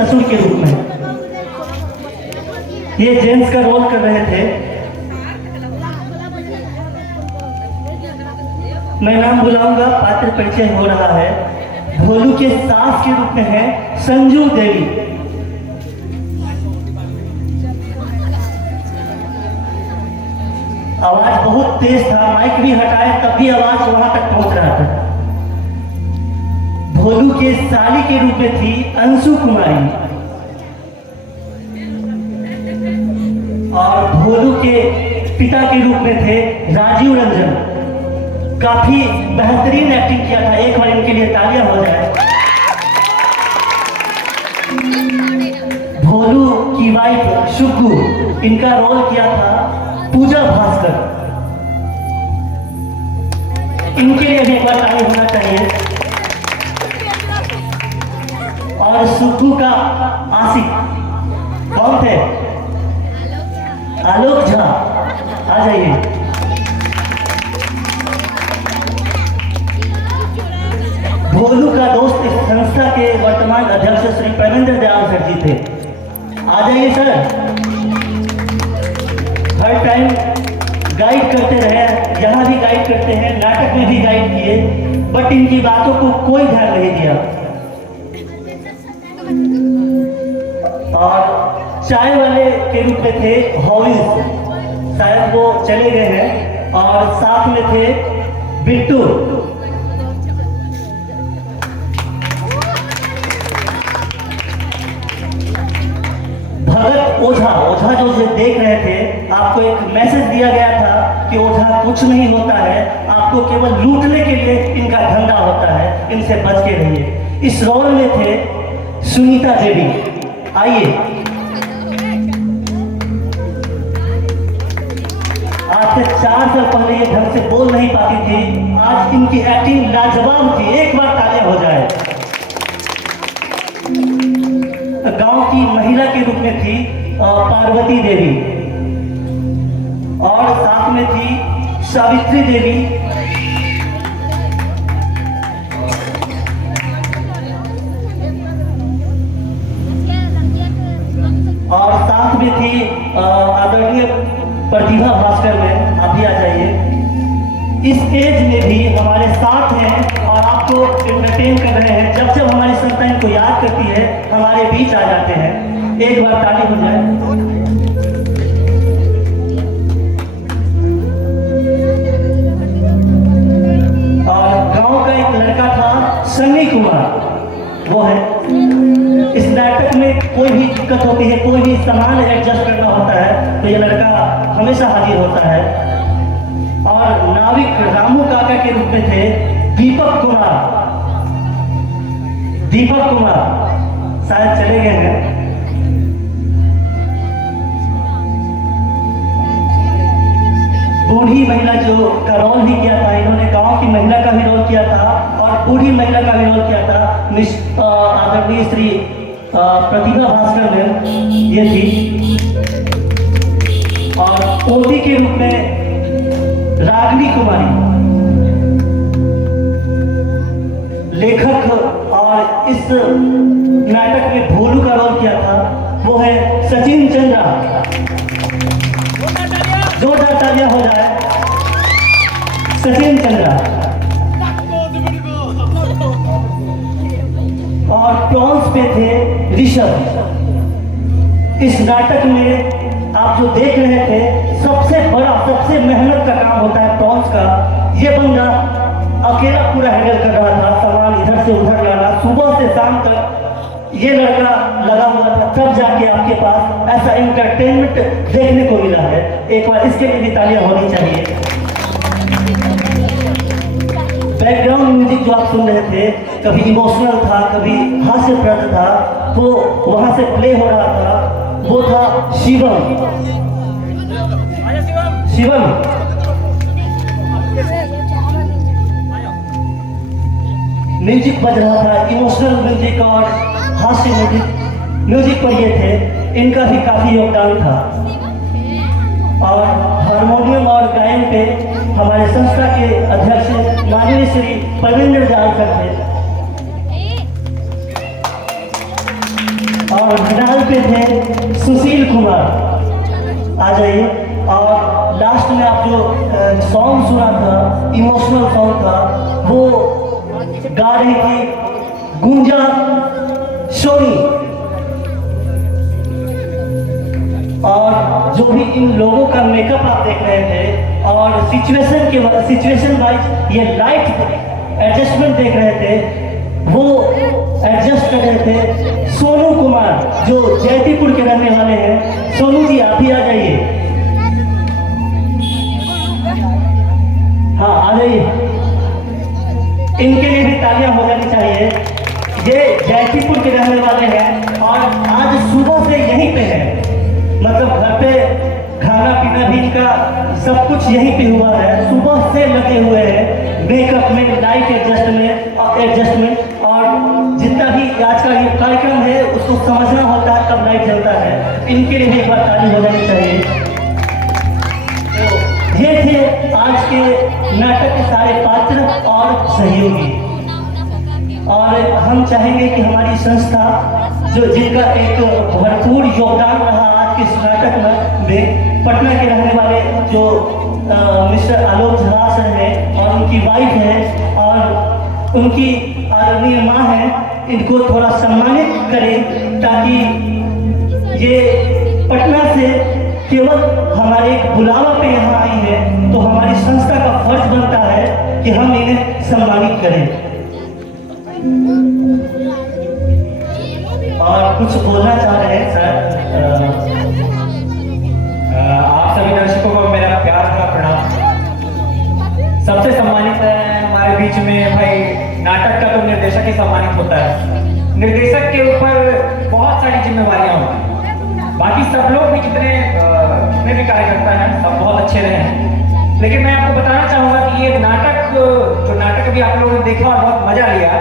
ससुर के रूप में। ये जेंट्स का रोल कर रहे थे। मैं नाम बुलाऊंगा, पात्र परिचय हो रहा है। भोलू के सास के रूप में है संजू देवी। आवाज बहुत तेज था, माइक भी हटाए तब भी आवाज वहां तक पहुंच रहा था। भोलू के साली के रूप में थी अंशु कुमारी और भोलू के पिता के रूप में थे राजीव रंजन। काफी बेहतरीन एक्टिंग किया था, एक बार इनके लिए तालियां हो जाए। भोलू की वाइफ शुक्कू, इनका रोल किया था पूजा भास्कर। इनके लिए भी एक बार ताली होना चाहिए। और शुक्कू का आशिक कौन थे? आलोक झा, आ जाइए। भोलू का दोस्त इस संस्था के वर्तमान अध्यक्ष श्री परमेंद्र दयाल सर जी थे। आ जाइए सर। हर टाइम गाइड करते रहे, यहाँ भी गाइड करते हैं, नाटक में भी गाइड किए, बट इनकी बातों को कोई ध्यान नहीं दिया। और चाय वाले के रूप में थे हॉविस, शायद वो चले गए हैं। और साथ में थे बिट्टू। भगत ओझा, ओझा जो देख रहे थे, आपको एक मैसेज दिया गया था कि ओझा कुछ नहीं होता है, आपको केवल लूटने के लिए इनका धंधा होता है, इनसे बच के रहिए। इस रोल में थे सुनीता देवी। आइए। आज से 4 साल पहले ये ढंग से बोल नहीं पाती थी, आज इनकी एक्टिंग लाजवाब थी। एक बार तालियां हो जाए। गांव की महिला के रूप में थी पार्वती देवी और साथ में थी सावित्री देवी। और साथ में थी आदरणीय प्रतिभा भास्कर में। आप भी आ जाइए। इस एज में भी हमारे साथ हैं और आपको एंटरटेन कर रहे हैं। जब जब हमारी संस्था इनको याद करती है, हमारे बीच आ जाते हैं। एक बार ताली हो जाए। और गांव का एक लड़का था सन्नी कुमार, वो है। इस नाटक में कोई भी दिक्कत होती है, कोई भी सामान एडजस्ट करना होता है, तो ये लड़का हमेशा हाजिर होता है। और नाविक रामू काका के रूप में थे दीपक कुमार। दीपक कुमार शायद चले गए हैं। बूढ़ी महिला जो का रोल भी किया था इन्होंने, गांव की महिला का भी रोल किया था और बूढ़ी महिला का भी रोल किया था। आदरणीय श्री प्रतिभा भास्कर में ये थी। और ओदी के रूप में रागिनी कुमारी। लेखक और इस नाटक में भोलू का रोल किया था वो है सचिन चंद्रा। जोरदार तालियां हो जाए। सचिन चंद्रा। और टॉन्स पे थे ऋषभ। इस नाटक में आप जो देख रहे थे, सबसे बड़ा सबसे मेहनत का काम होता है टॉन्स का। ये बंदा अकेला पूरा हैंडल कर रहा था, सामान इधर से उधर लाना, सुबह से शाम तक ये लड़का लगा हुआ था, तब जाके आपके पास ऐसा एंटरटेनमेंट देखने को मिला है। एक बार इसके लिए भी तालियां होनी चाहिए। बैकग्राउंड म्यूजिक जो आप सुन रहे थे, कभी इमोशनल था, कभी हास्यप्रद था, तो वहां से प्ले हो रहा था, वो था शिवम। शिवम म्यूजिक बज रहा था, इमोशनल म्यूजिक और हास्य म्यूजिक पर ये थे। इनका भी काफी योगदान था। और हारमोनियम और गायन पे हमारे संस्था के अध्यक्ष माननीय श्री परमेंद्र दयाल सर थे। और मृणाल पे थे सुशील कुमार, आ जाइए। और लास्ट में आप जो सॉन्ग सुना था, इमोशनल सॉन्ग था, वो गा रही थी गुंजा सोनी। और जो भी इन लोगों का मेकअप आप देख रहे थे और सिचुएशन वाइज ये लाइट एडजस्टमेंट देख रहे थे, वो एडजस्ट कर रहे थे सोनू कुमार, जो जयतीपुर के रहने वाले हैं। सोनू जी आप ही आ जाइए। हाँ आ जाइए, इनके लिए भी तालियां हो जानी चाहिए। ये जयतीपुर के रहने वाले हैं और आज सुबह से यहीं पे है, मतलब घर पे खाना पीना भी इनका सब कुछ यहीं पे हुआ है। सुबह से लगे हुए हैं मेकअप में, लाइट एडजस्टमेंट और जितना भी आज का ये कार्यक्रम है उसको समझना होता है कब लाइट जलता है। इनके लिए भी एक बार ताली हो जानी चाहिए। तो ये थे आज के नाटक के सारे पात्र और सहयोगी। और हम चाहेंगे कि हमारी संस्था जिनका एक भरपूर योगदान रहा आज के इस नाटक में, पटना के रहने वाले जो मिस्टर आलोक झा सर हैं और उनकी वाइफ है और उनकी आदरणीय माँ है, इनको थोड़ा सम्मानित करें ताकि ये पटना से केवल हमारे एक बुलावा पे यहाँ आई है, तो हमारी संस्था का फर्ज बनता है कि हम इन्हें सम्मानित करें। और कुछ बोलना चाह रहे हैं सर? आप सभी दर्शकों को मेरा प्यार का प्रणाम। सबसे सम्मानित है हमारे बीच में भाई, नाटक का तो निर्देशक ही सम्मानित होता है। निर्देशक के ऊपर बहुत सारी जिम्मेवारियां होती हैं। बाकी सब लोग भी जितने भी कार्यकर्ता हैं सब बहुत अच्छे रहे हैं, लेकिन मैं आपको बताना चाहूंगा कि ये नाटक जो नाटक अभी आप लोगों ने देखा और बहुत मजा लिया,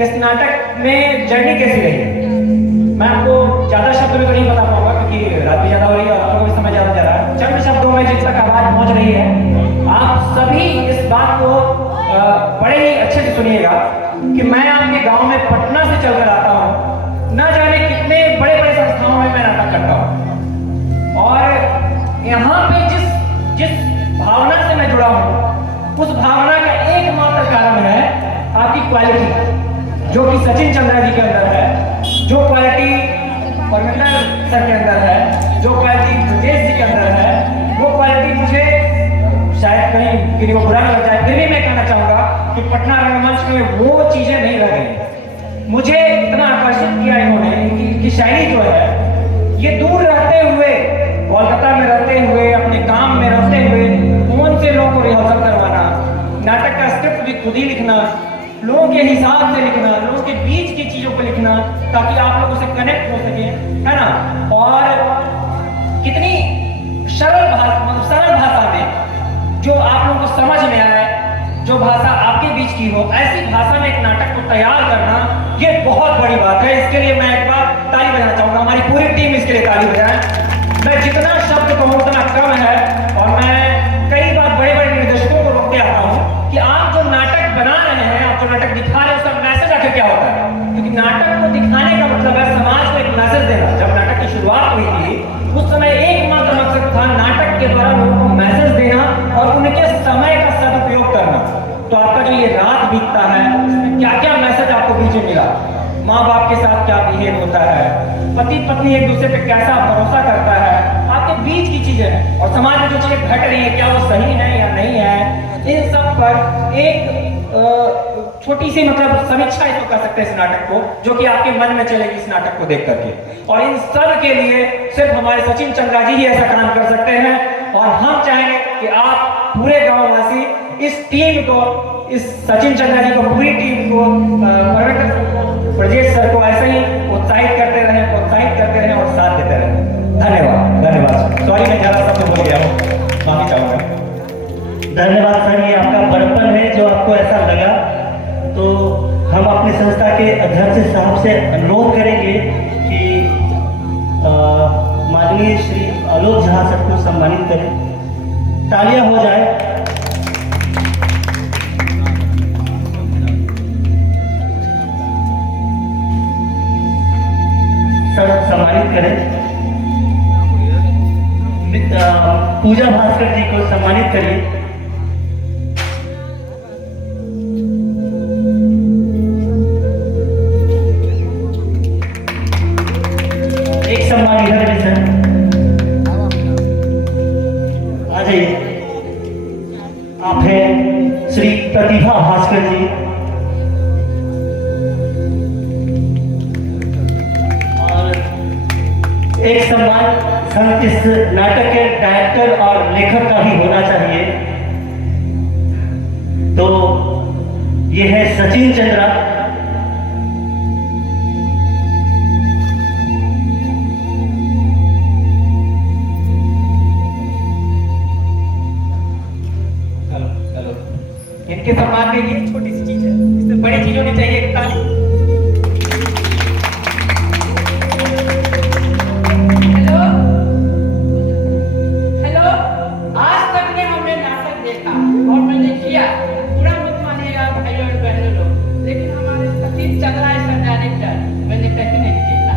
इस नाटक में जर्नी कैसी रही मैं आपको ज्यादा शब्दों में तो नहीं बता पाऊंगा क्योंकि रात भी ज्यादा हो रही है और आप लोगों को भी समय ज्यादा जा रहा है। चंद शब्दों में जिस तक आवाज पहुंच रही है, आप सभी इस बात को बड़े ही अच्छे से सुनिएगा कि मैं आपके गांव में पटना से चलकर आता हूं, न जाने कितने बड़े बड़े संस्थाओं में मैं नाटक करता हूं, और यहाँ पे जिस भावना से मैं जुड़ा हूं, उस भावना का एकमात्र कारण है आपकी क्वालिटी, जो कि सचिन चंद्रा जी के अंदर है, जो क्वालिटी परमिंदर सर के अंदर है, जो क्वालिटी ब्रजेश जी के अंदर है, वो क्वालिटी मुझे शायद कहीं किसी को बुरा न लग जाए, फिर भी मैं कहना चाहूंगा कि पटना रंगमंच में वो चीजें नहीं रह गई। मुझे इतना आकर्षित किया इन्होंने, इनकी शायरी जो है, ये दूर रहते हुए, कोलकाता में रहते हुए, अपने काम में रहते हुए, फोन से लोगों को रिहर्सल करवाना, नाटक का स्क्रिप्ट भी खुद ही लिखना, लोगों के हिसाब से लिखना, लोगों के बीच की चीजों को लिखना ताकि आप लोगों से कनेक्ट हो सके, है ना। और कितनी सरल भाषा में जो आप लोगों को समझ में आए, जो भाषा आपके बीच की हो, ऐसी भाषा में एक नाटक को तैयार करना, ये बहुत बड़ी बात है। इसके लिए मैं एक बार ताली बजाना चाहूंगा, हमारी पूरी टीम इसके लिए ताली बजाए। मैं जितना शब्द कहूँ उतना कम है, और मैं कई बार बड़े बड़े निर्देशकों को रोकते आता हूँ कि आप जो नाटक बना रहे हैं, आप जो नाटक दिखा रहे हैं, उसका मैसेज आखिर क्या होता है, क्योंकि नाटक को दिखाने का मतलब है समाज को एक मैसेज देना। जब नाटक की शुरुआत हुई थी उस समय एकमात्र मकसद था नाटक के द्वारा लोगों को मैसेज देना और उनके समय का सदुपयोग करना। तो आपका जो ये रात बीतता है, उसमें क्या क्या मैसेज आपको बीच में मिला, माँ बाप के साथ क्या बिहेव होता है, पति पत्नी एक दूसरे पे कैसा भरोसा करता है, आपके बीच की चीजें हैं, और समाज में जो चीजें घट रही है क्या वो सही है या नहीं है, इन सब पर एक छोटी सी मतलब समीक्षा इसको कर सकते हैं इस नाटक को, जो कि आपके मन में चलेगी इस नाटक को देख करके। और इन सब के लिए सिर्फ हमारे सचिन चंद्रा जी ही ऐसा काम कर सकते हैं, और हम चाहेंगे कि आप पूरे गांववासी इस टीम को, इस सचिन चंद्रा जी को, पूरी टीम को, ब्रजेश सर को ऐसे ही उत्साहित करते रहे, प्रोत्साहित करते रहे और साथ देते रहे। धन्यवाद, धन्यवाद। सॉरी मैं ज्यादा शब्द बोल गया हूँ, माफी चाहूंगा। धन्यवाद सर, ये आपका बड़प्पन है जो आपको ऐसा लगा। तो हम अपनी संस्था के अध्यक्ष साहब से अनुरोध करेंगे कि माननीय श्री आलोक झा सर को सम्मानित करें। तालियां हो जाए। सम्मानित करें। पूजा भास्कर जी को सम्मानित करिए। एक सम्मान इधर भी सर, आ जाइए। आप हैं श्री प्रतिभा भास्कर जी। और एक सम्मान इस नाटक के डायरेक्टर और लेखक का भी होना चाहिए। तो ये है सचिन चंद्रा। इनके सम्मान में ये छोटी सी चीज है, इससे बड़ी चीज होनी चाहिए। एक ताली। हेलो हेलो, आज तक ने हमने नाटक देखा और मैंने किया, पूरा मत मानिएगा भाइयों और बहनों लोग, लेकिन हमारे सचिन चंद्रा इसका डायरेक्टर मैंने कहीं नहीं देखा।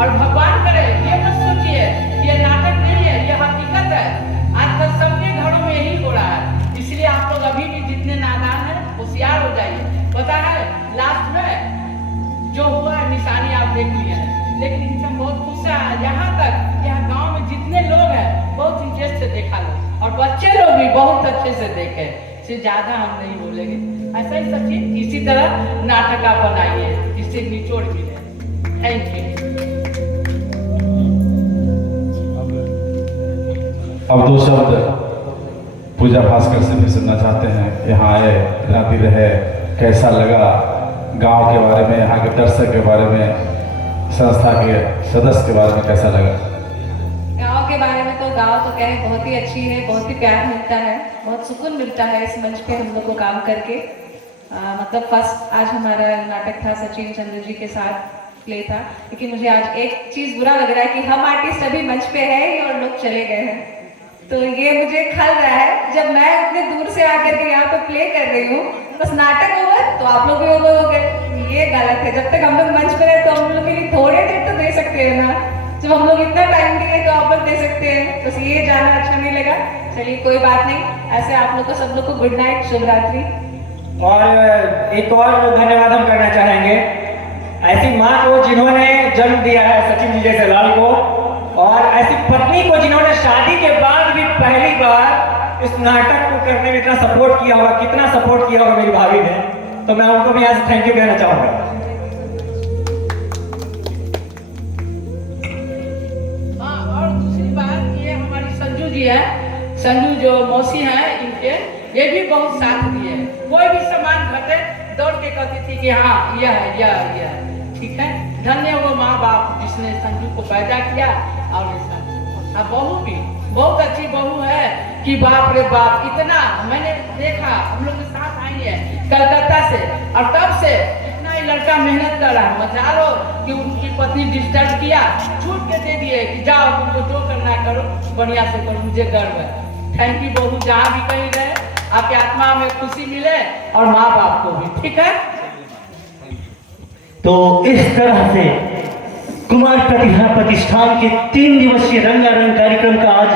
और भगवान करे ये मत सोचिए ये नाटक नहीं है, ये हकीकत है। आजकल सबके घरों में यही हो रहा है, इसलिए आप लोग अभी भी जितने नादान हैं होशियार हो जाइए। पता है लास्ट में जो हुआ निशानी आप देख लिए हैं, लेकिन इनसे बहुत गुस्सा है। यहाँ तक यहाँ गांव में जितने लोग हैं बहुत इंटरेस्ट से देखा लोग, और बच्चे लोग भी बहुत अच्छे से देखे। इससे ज्यादा हम नहीं बोलेंगे। ऐसा ही सचिन इसी तरह नाटक आप बनाइए जिससे निचोड़ मिले। Thank you. अब दो शब्द पूजा भास्कर से भी सुनना चाहते हैं। यहाँ आए, राबी रहे, कैसा लगा, गांव के बारे में, यहाँ के दर्शक के बारे में, संस्था के सदस्य के बारे में कैसा लगा? गांव के बारे में तो गांव तो कहे बहुत ही अच्छी है, बहुत ही प्यार मिलता है, बहुत सुकून मिलता है इस मंच पे हम लोग को काम करके। मतलब फर्स्ट आज हमारा नाटक था सचिन चंद्र जी के साथ प्ले था, लेकिन मुझे आज एक चीज बुरा लग रहा है कि हम आर्टिस्ट अभी मंच पे है और लोग चले गए हैं, तो ये मुझे खल रहा है। जब मैं इतने दूर से आकर के यहाँ पे प्ले कर रही हूँ, बस नाटक ओवर तो आप लोग भी ओवर हो गए, ये गलत है। जब तक हम लोग मंच पे रहे तो हम लोग के लिए थोड़े देर तो दे सकते हैं ना, जब हम लोग इतना टाइम दिए तो आप लोग दे सकते हैं। बस ये जाना अच्छा नहीं लगा, चलिए कोई बात नहीं। ऐसे आप लोग को सब लोग को गुड नाइट, शुभ रात्रि। और एक और धन्यवाद हम करना चाहेंगे ऐसी माँ को जिन्होंने जन्म दिया है सचिन जी जैसे लाल को, और ऐसी पत्नी को जिन्होंने शादी के बाद भी पहली बार इस नाटक को करने में इतना सपोर्ट किया होगा। कितना सपोर्ट किया होगा मेरी भाभी ने, तो मैं उनको भी यहाँ से थैंक यू कहना चाहूंगा। हाँ, और दूसरी बात ये हमारी संजू जी है, संजू जो मौसी हैं इनके, ये भी बहुत साथ दिए। कोई भी सामान घटे दौड़ के कहती थी कि हाँ यह है। ठीक है, धन्य वो माँ बाप जिसने संजू को पैदा किया। और बहू भी बहुत अच्छी बहू है कि बाप रे बाप, इतना मैंने देखा। हम लोग के साथ आई है कलकत्ता से, और तब से इतना ही लड़का मेहनत कर रहा है। मजा लो कि उनकी पत्नी डिस्टर्ब किया, छूट के दे दिए कि जाओ तुमको जो करना करो, बढ़िया से करो, मुझे गर्व है। थैंक यू बहू, जहाँ भी कहीं रहे आपकी आत्मा में खुशी मिले और माँ बाप को भी। ठीक है, तो इस तरह से कुमार प्रतिभा प्रतिष्ठान के 3 दिवसीय रंगारंग कार्यक्रम का आज